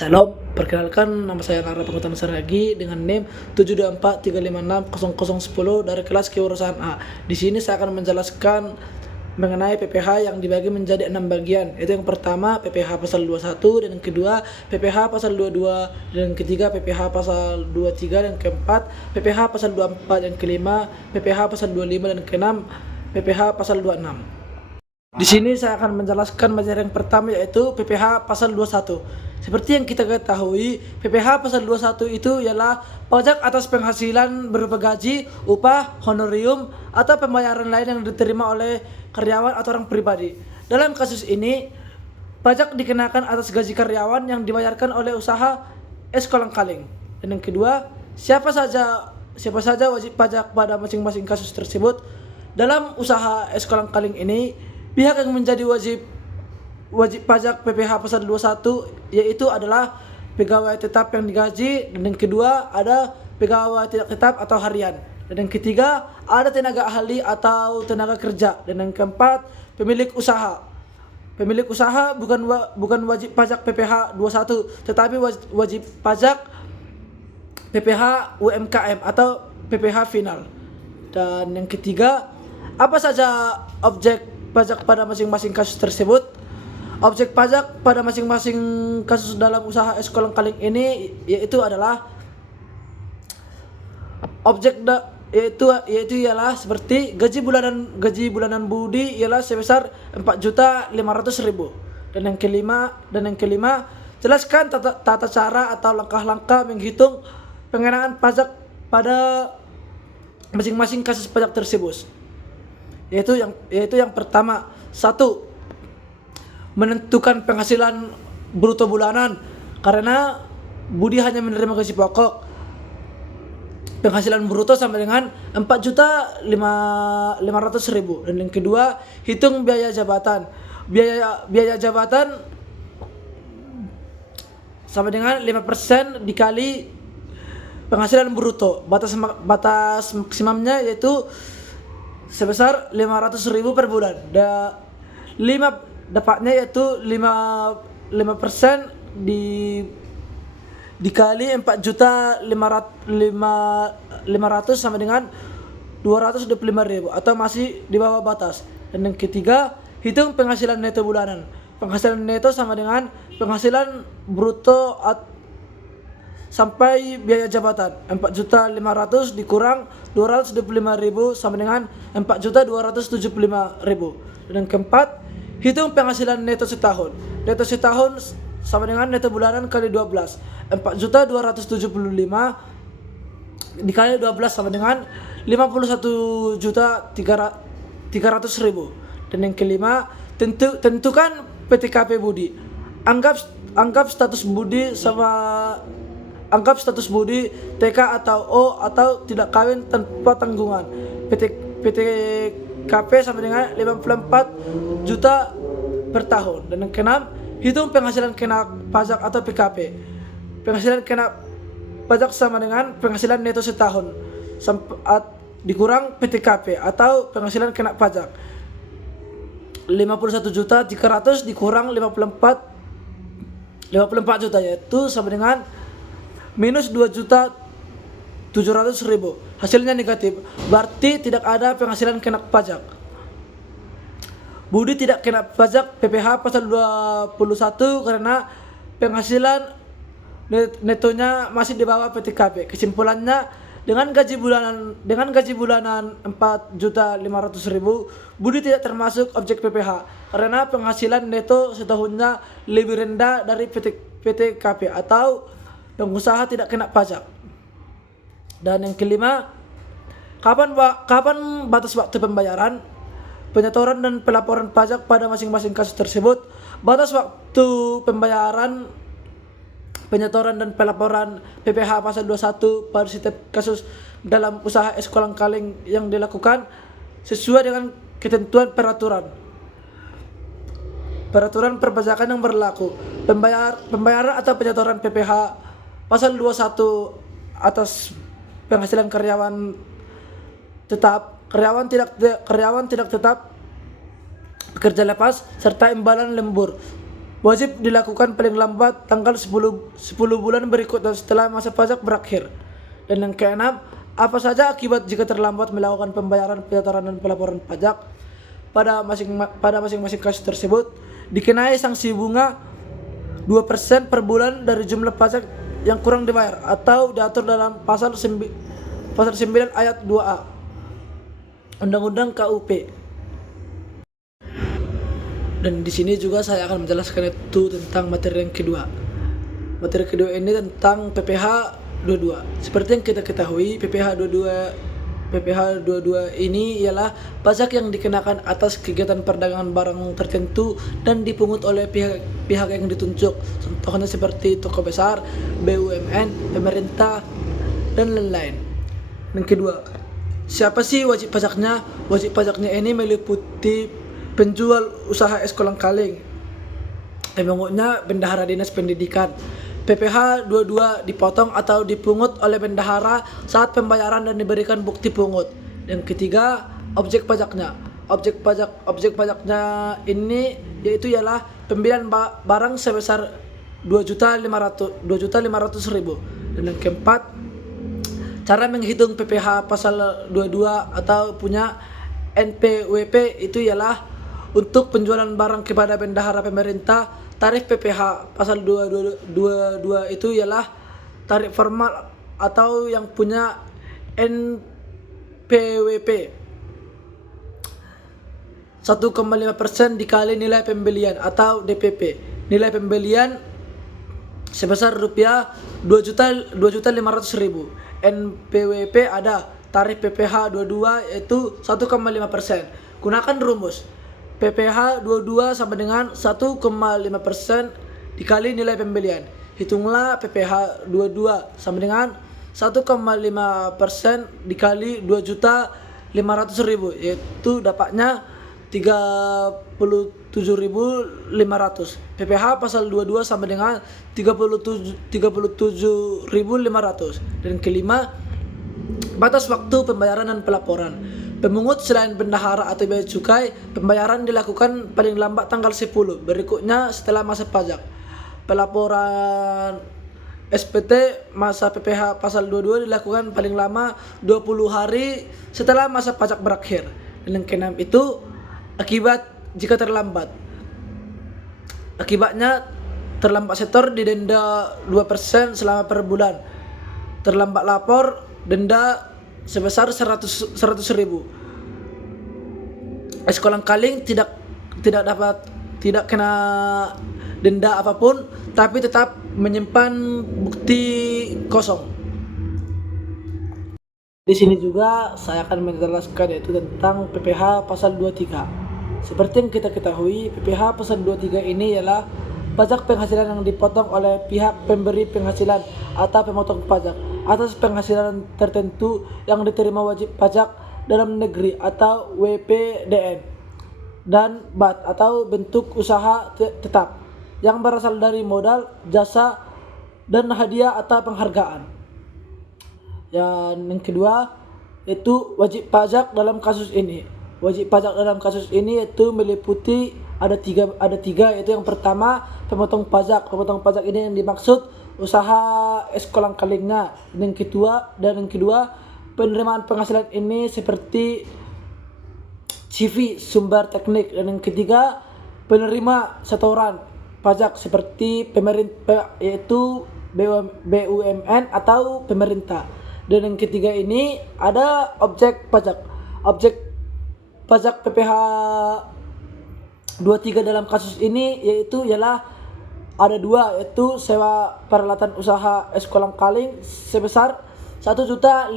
Shalom, perkenalkan nama saya Lara Pangutama Saragi dengan NIM 724356010 dari kelas kewirausahaan A. Di sini saya akan menjelaskan mengenai PPH yang dibagi menjadi 6 bagian. Itu yang pertama PPH pasal 21, dan yang kedua PPH pasal 22, dan yang ketiga PPH pasal 23, dan yang keempat PPH pasal 24, yang kelima PPH pasal 25, dan keenam PPH pasal 26. Di sini saya akan menjelaskan materi yang pertama, yaitu PPH pasal 21. Seperti yang kita ketahui, PPH pasal 21 itu ialah pajak atas penghasilan berupa gaji, upah, honorium, atau pembayaran lain yang diterima oleh karyawan atau orang pribadi. Dalam kasus ini, pajak dikenakan atas gaji karyawan yang dibayarkan oleh usaha es kolang-kaling. Dan yang kedua, siapa saja wajib pajak pada masing-masing kasus tersebut. Dalam usaha es kolang-kaling ini, pihak yang menjadi wajib pajak PPH pasal 21 yaitu adalah pegawai tetap yang digaji, dan yang kedua ada pegawai tidak tetap atau harian, dan yang ketiga ada tenaga ahli atau tenaga kerja, dan yang keempat pemilik usaha. Pemilik usaha bukan wajib pajak PPH 21 tetapi wajib pajak PPH UMKM atau PPH final. Dan yang ketiga, apa saja objek pajak pada masing-masing kasus tersebut? Objek pajak pada masing-masing kasus dalam usaha es kolang-kaling ini yaitu adalah yaitu ialah seperti gaji bulanan Budi ialah sebesar 4.500.000. Dan yang kelima, jelaskan tata cara atau langkah-langkah menghitung pengenaan pajak pada masing-masing kasus pajak tersebut. Yaitu yang pertama, 1. Menentukan penghasilan bruto bulanan, karena Budi hanya menerima gaji pokok. Penghasilan bruto sama dengan 4.500.000. Dan yang kedua, hitung biaya jabatan. Biaya jabatan sama dengan 5% dikali penghasilan bruto. Batas maksimumnya yaitu sebesar 500.000 per bulan. Dapatnya yaitu 5% dikali 4.500.000 sama dengan 225.000 atau masih di bawah batas. Dan yang ketiga, hitung penghasilan neto bulanan. Penghasilan neto sama dengan penghasilan bruto sampai biaya jabatan. 4.500.000 dikurang 225.000 sama dengan 4.275.000. Dan yang keempat, hitung penghasilan neto setahun. Neto setahun sama dengan neto bulanan kali 12. 4.275 dikali 12 sama dengan 51.300.000. Dan yang kelima, tentukan PTKP Budi. Anggap status Budi TK atau O atau tidak kawin tanpa tanggungan. PTKP sama dengan 54 juta per tahun. Dan yang keenam, hitung penghasilan kena pajak atau PKP. Penghasilan kena pajak sama dengan penghasilan neto setahun dikurang PTKP atau penghasilan kena pajak. 51.300.000 dikurang 54 juta, yaitu sama dengan minus 2.700.000. Hasilnya negatif, berarti tidak ada penghasilan kena pajak. Budi tidak kena pajak PPH pasal 21 karena penghasilan netonya masih di bawah PTKP. Kesimpulannya, dengan gaji bulanan 4.500.000, Budi tidak termasuk objek PPH karena penghasilan neto setahunnya lebih rendah dari PTKP atau pengusaha tidak kena pajak. Dan yang kelima, kapan batas waktu pembayaran, penyetoran dan pelaporan pajak pada masing-masing kasus tersebut. Batas waktu pembayaran, penyetoran dan pelaporan PPH pasal 21 pada setiap kasus dalam usaha es kolang-kaling yang dilakukan sesuai dengan ketentuan peraturan perpajakan yang berlaku. Pembayaran atau penyetoran PPH pasal 21 atas penghasilan karyawan tidak tetap, pekerja lepas serta imbalan lembur wajib dilakukan paling lambat tanggal 10 bulan berikutnya setelah masa pajak berakhir. Dan yang keenam, apa saja akibat jika terlambat melakukan pembayaran, pendaftaran dan pelaporan pajak? Pada masing-masing kasus tersebut dikenai sanksi bunga 2% per bulan dari jumlah pajak yang kurang dibayar atau diatur dalam pasal 9 ayat 2A Undang-Undang KUP. Dan di sini juga saya akan menjelaskan itu tentang materi yang kedua. Materi kedua ini tentang PPh 22. Seperti yang kita ketahui, PPh 22 ini ialah pajak yang dikenakan atas kegiatan perdagangan barang tertentu dan dipungut oleh pihak yang ditunjuk. Contohnya seperti toko besar, BUMN, pemerintah, dan lain-lain. Yang kedua, siapa sih wajib pajaknya? Wajib pajaknya ini meliputi penjual usaha es kolang-kaling, pemungutnya bendahara dinas pendidikan. PPh 22 dipotong atau dipungut oleh bendahara saat pembayaran dan diberikan bukti pungut. Yang ketiga, objek pajaknya. Objek pajaknya ini yaitu ialah pembelian barang sebesar 2.500.000. Dan yang keempat, cara menghitung PPh pasal 22 atau punya NPWP itu ialah untuk penjualan barang kepada bendahara pemerintah. Tarif PPh pasal 22 itu ialah tarif formal atau yang punya NPWP 1,5% dikali nilai pembelian atau DPP. Nilai pembelian sebesar rupiah 2.500.000. NPWP ada. Tarif PPh 22 yaitu 1,5%. Gunakan rumus. PPh 22 sama dengan 1,5% dikali nilai pembelian. Hitunglah PPh 22 sama dengan 1,5% dikali 2.500.000, yaitu dapatnya 37.500. PPh pasal 22 sama dengan 37.500. Dan kelima, batas waktu pembayaran dan pelaporan. Pemungut selain bendahara atau bea cukai, pembayaran dilakukan paling lambat tanggal 10 berikutnya setelah masa pajak. Pelaporan SPT masa PPh pasal 22 dilakukan paling lama 20 hari setelah masa pajak berakhir. Dan yang keenam itu akibat jika terlambat. Akibatnya terlambat setor didenda 2% selama per bulan. Terlambat lapor denda sebesar 100.000. Es kolang-kaling tidak kena denda apapun, tapi tetap menyimpan bukti kosong. Di sini juga saya akan menjelaskan yaitu tentang PPh pasal 23. Seperti yang kita ketahui, PPh pasal 23 ini ialah pajak penghasilan yang dipotong oleh pihak pemberi penghasilan atau pemotong pajak atas penghasilan tertentu yang diterima wajib pajak dalam negeri atau WPDN dan BAT atau bentuk usaha tetap yang berasal dari modal, jasa, dan hadiah atau penghargaan. Yang kedua itu wajib pajak dalam kasus ini. Wajib pajak dalam kasus ini itu meliputi ada tiga yaitu yang pertama pemotong pajak. Pemotong pajak ini yang dimaksud usaha es kolang-kalingnya. Dan yang kedua penerimaan penghasilan ini seperti CV sumber teknik. Dan yang ketiga penerima setoran pajak seperti pemerintah yaitu BUMN atau pemerintah. Dan yang ketiga ini ada objek pajak. Objek pajak PPh 23 dalam kasus ini yaitu ialah ada dua, yaitu sewa peralatan usaha es kolang-kaling sebesar 1.500.000.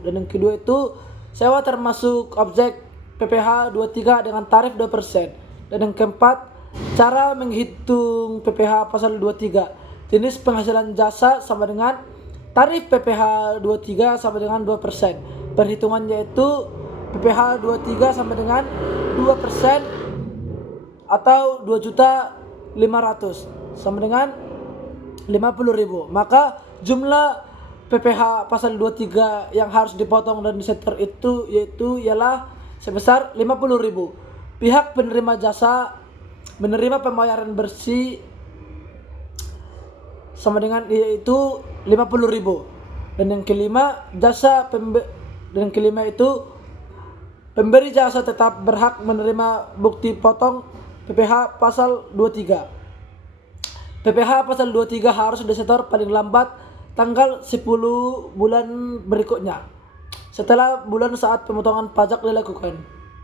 Dan yang kedua itu sewa termasuk objek PPh 23 dengan tarif 2%. Dan yang keempat, cara menghitung PPh pasal 23. Jenis penghasilan jasa sama dengan tarif PPh 23 sama dengan 2%. Perhitungannya yaitu PPh 23 sama dengan 2% atau 2.500.000 sama dengan 50.000. Maka jumlah PPh pasal 23 yang harus dipotong dan disetor itu yaitu ialah sebesar 50.000. Pihak penerima jasa menerima pembayaran bersih sama dengan yaitu 50.000. Dan yang kelima, itu pemberi jasa tetap berhak menerima bukti potong PPh pasal 23. PPh pasal 23 harus disetor paling lambat tanggal 10 bulan berikutnya setelah bulan saat pemotongan pajak dilakukan.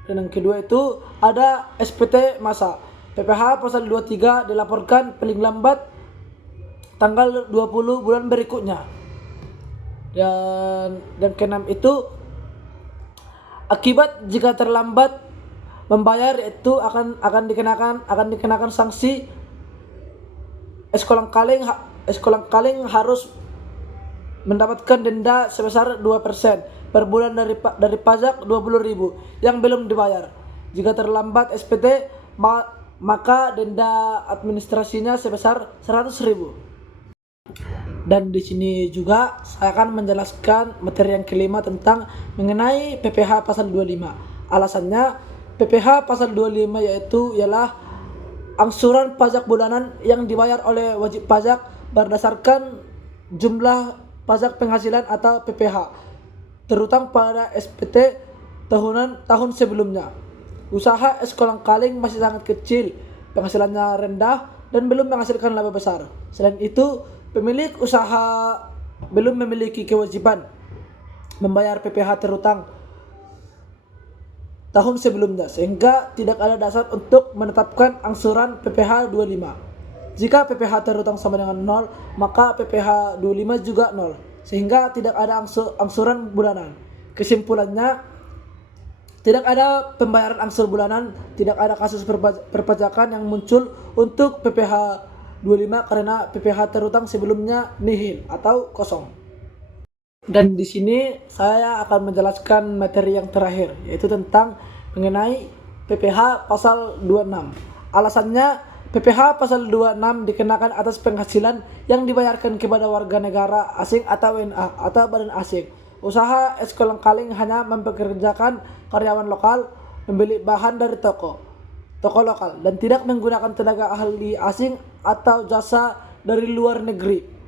Dan yang kedua itu ada SPT masa. PPh pasal 23 dilaporkan paling lambat tanggal 20 bulan berikutnya. Dan keenam itu akibat jika terlambat membayar itu akan dikenakan sanksi Eskolang-Kaling harus mendapatkan denda sebesar 2% per bulan dari pajak 20.000 yang belum dibayar. Jika terlambat SPT maka denda administrasinya sebesar 100.000. Dan di sini juga saya akan menjelaskan materi yang kelima tentang mengenai PPh pasal 25. Alasannya PPh pasal 25 ialah angsuran pajak bulanan yang dibayar oleh wajib pajak berdasarkan jumlah pajak penghasilan atau PPh terutang pada SPT tahun sebelumnya. Usaha Eskolang-Kaling masih sangat kecil, penghasilannya rendah dan belum menghasilkan laba besar. Selain itu, pemilik usaha belum memiliki kewajiban membayar PPh terutang tahun sebelumnya, sehingga tidak ada dasar untuk menetapkan angsuran PPh 25. Jika PPh terutang sama dengan 0, maka PPh 25 juga 0, sehingga tidak ada angsuran bulanan. Kesimpulannya, tidak ada pembayaran angsur bulanan, tidak ada kasus perpajakan yang muncul untuk PPh 25 karena PPh terutang sebelumnya nihil atau kosong. Dan di sini saya akan menjelaskan materi yang terakhir, yaitu tentang mengenai PPh pasal 26. Alasannya PPh pasal 26 dikenakan atas penghasilan yang dibayarkan kepada warga negara asing atau WNA atau badan asing. Usaha Eskolang-Kaling hanya mempekerjakan karyawan lokal, membeli bahan dari toko lokal, dan tidak menggunakan tenaga ahli asing atau jasa dari luar negeri.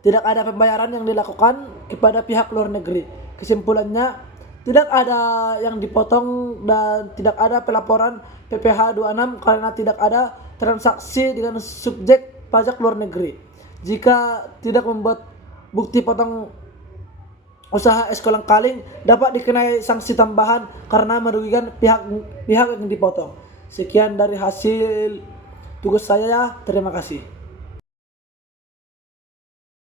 Tidak ada pembayaran yang dilakukan kepada pihak luar negeri. Kesimpulannya, tidak ada yang dipotong dan tidak ada pelaporan PPh 26 karena tidak ada transaksi dengan subjek pajak luar negeri. Jika tidak membuat bukti potong, usaha Eskolang-Kaling dapat dikenai sanksi tambahan karena merugikan pihak yang dipotong. Sekian dari hasil tugas saya. Terima kasih.